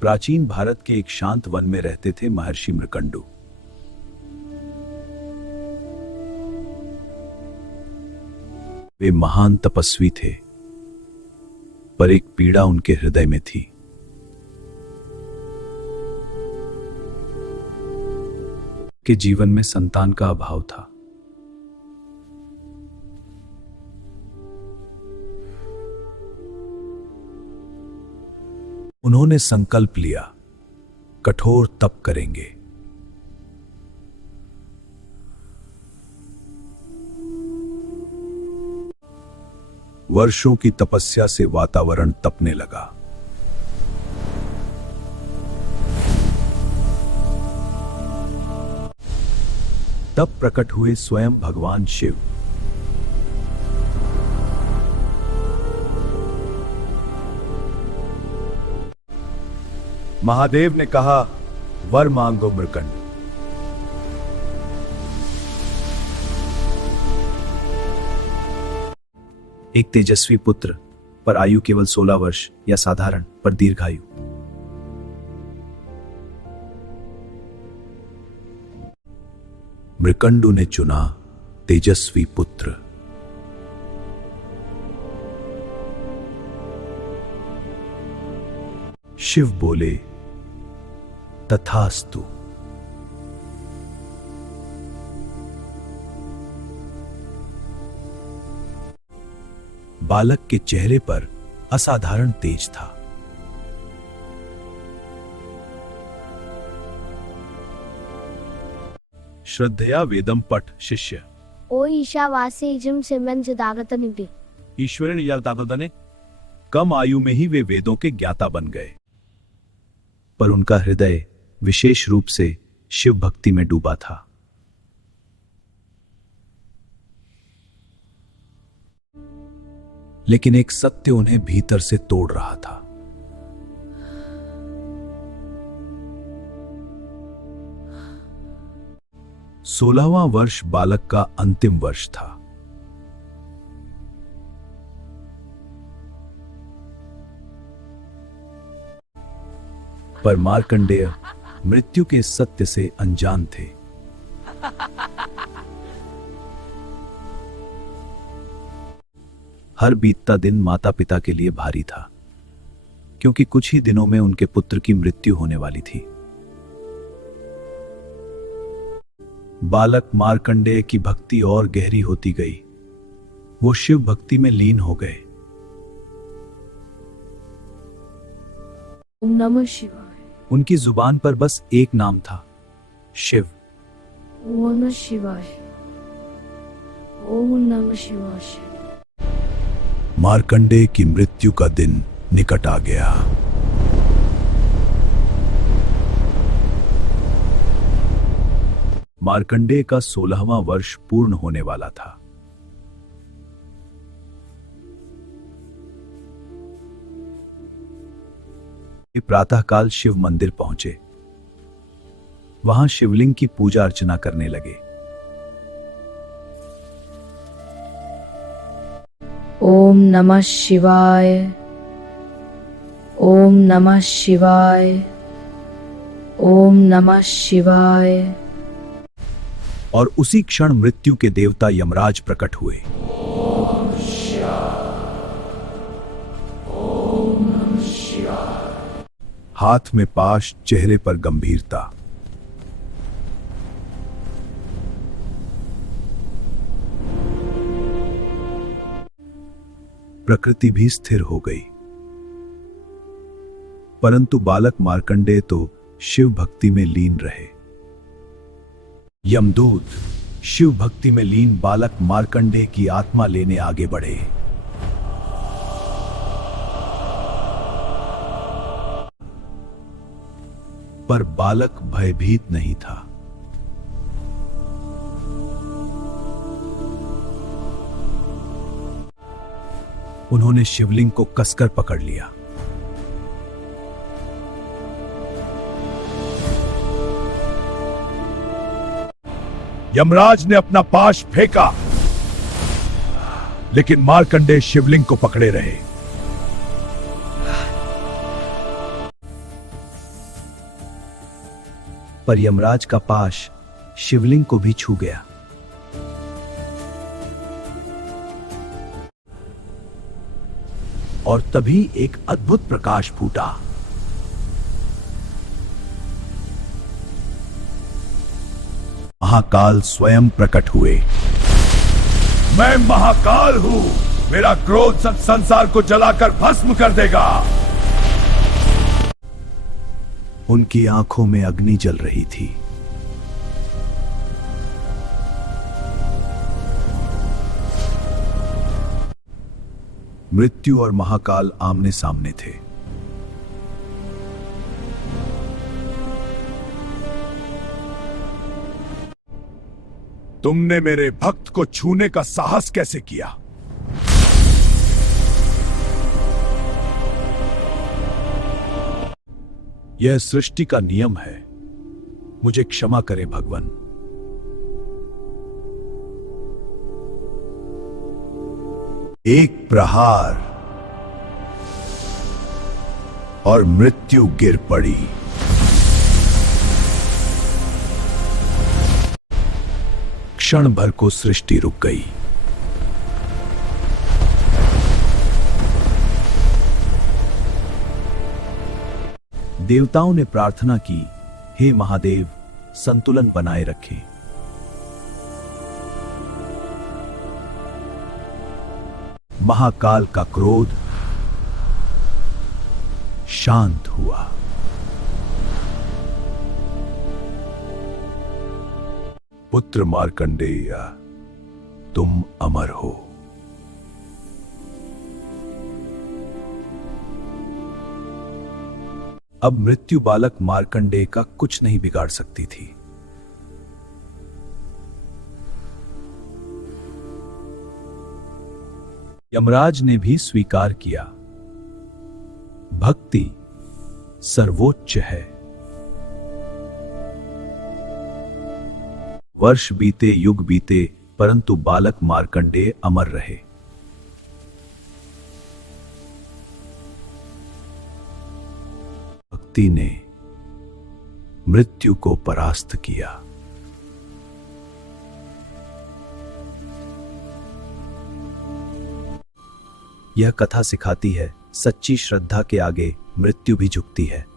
प्राचीन भारत के एक शांत वन में रहते थे महर्षि मृकंडु। वे महान तपस्वी थे, पर एक पीड़ा उनके हृदय में थी। कि जीवन में संतान का अभाव था। उन्होंने संकल्प लिया, कठोर तप करेंगे। वर्षों की तपस्या से वातावरण तपने लगा। तब प्रकट हुए स्वयं भगवान शिव। महादेव ने कहा, वर मांगो मृकंड। एक तेजस्वी पुत्र, पर आयु केवल 16 वर्ष, या साधारण पर दीर्घायु। मृकंडु ने चुना तेजस्वी पुत्र। शिव बोले, तथास्तु। बालक के चेहरे पर असाधारण तेज था। श्रद्धया वेदम पठ शिष्य। ओ ईशावास्यम सिमंजदागतनिधि। ईश्वर ने कम आयु में ही वे वेदों के ज्ञाता बन गए, पर उनका हृदय विशेष रूप से शिव भक्ति में डूबा था। लेकिन एक सत्य उन्हें भीतर से तोड़ रहा था। सोलहवां वर्ष बालक का अंतिम वर्ष था। पर मार्कंडेय मृत्यु के सत्य से अनजान थे। हर बीतता दिन माता पिता के लिए भारी था, क्योंकि कुछ ही दिनों में उनके पुत्र की मृत्यु होने वाली थी। बालक मार्कंडेय की भक्ति और गहरी होती गई। वो शिव भक्ति में लीन हो गए। ओम नमः शिवाय। उनकी जुबान पर बस एक नाम था, शिव। ओम नमः शिवाय। ओम नमः शिवाय। मार्कंडेय की मृत्यु का दिन निकट आ गया। मार्कंडेय का 16वां वर्ष पूर्ण होने वाला था। प्रातःकाल शिव मंदिर पहुंचे। वहां शिवलिंग की पूजा अर्चना करने लगे। ओम नमः शिवाय। ओम नमः शिवाय। ओम नमः शिवाय। और उसी क्षण मृत्यु के देवता यमराज प्रकट हुए। हाथ में पाश, चेहरे पर गंभीरता। प्रकृति भी स्थिर हो गई, परंतु बालक मार्कंडेय तो शिव भक्ति में लीन रहे। यमदूत शिव भक्ति में लीन बालक मार्कंडेय की आत्मा लेने आगे बढ़े। पर बालक भयभीत नहीं था। उन्होंने शिवलिंग को कसकर पकड़ लिया। यमराज ने अपना पाश फेंका, लेकिन मार्कंडेय शिवलिंग को पकड़े रहे। पर यमराज का पाश शिवलिंग को भी छू गया। और तभी एक अद्भुत प्रकाश फूटा। महाकाल स्वयं प्रकट हुए। मैं महाकाल हूं, मेरा क्रोध सब संसार को जलाकर भस्म कर देगा। उनकी आंखों में अग्नि जल रही थी। मृत्यु और महाकाल आमने सामने थे। तुमने मेरे भक्त को छूने का साहस कैसे किया? यह सृष्टि का नियम है, मुझे क्षमा करें भगवान। एक प्रहार और मृत्यु गिर पड़ी। क्षण भर को सृष्टि रुक गई। देवताओं ने प्रार्थना की, हे महादेव, संतुलन बनाए रखें। महाकाल का क्रोध शांत हुआ। पुत्र मार्कंडेय, तुम अमर हो। अब मृत्यु बालक मार्कंडेय का कुछ नहीं बिगाड़ सकती थी। यमराज ने भी स्वीकार किया, भक्ति सर्वोच्च है। वर्ष बीते, युग बीते, परंतु बालक मार्कंडेय अमर रहे। भक्ति ने मृत्यु को परास्त किया। यह कथा सिखाती है, सच्ची श्रद्धा के आगे मृत्यु भी झुकती है।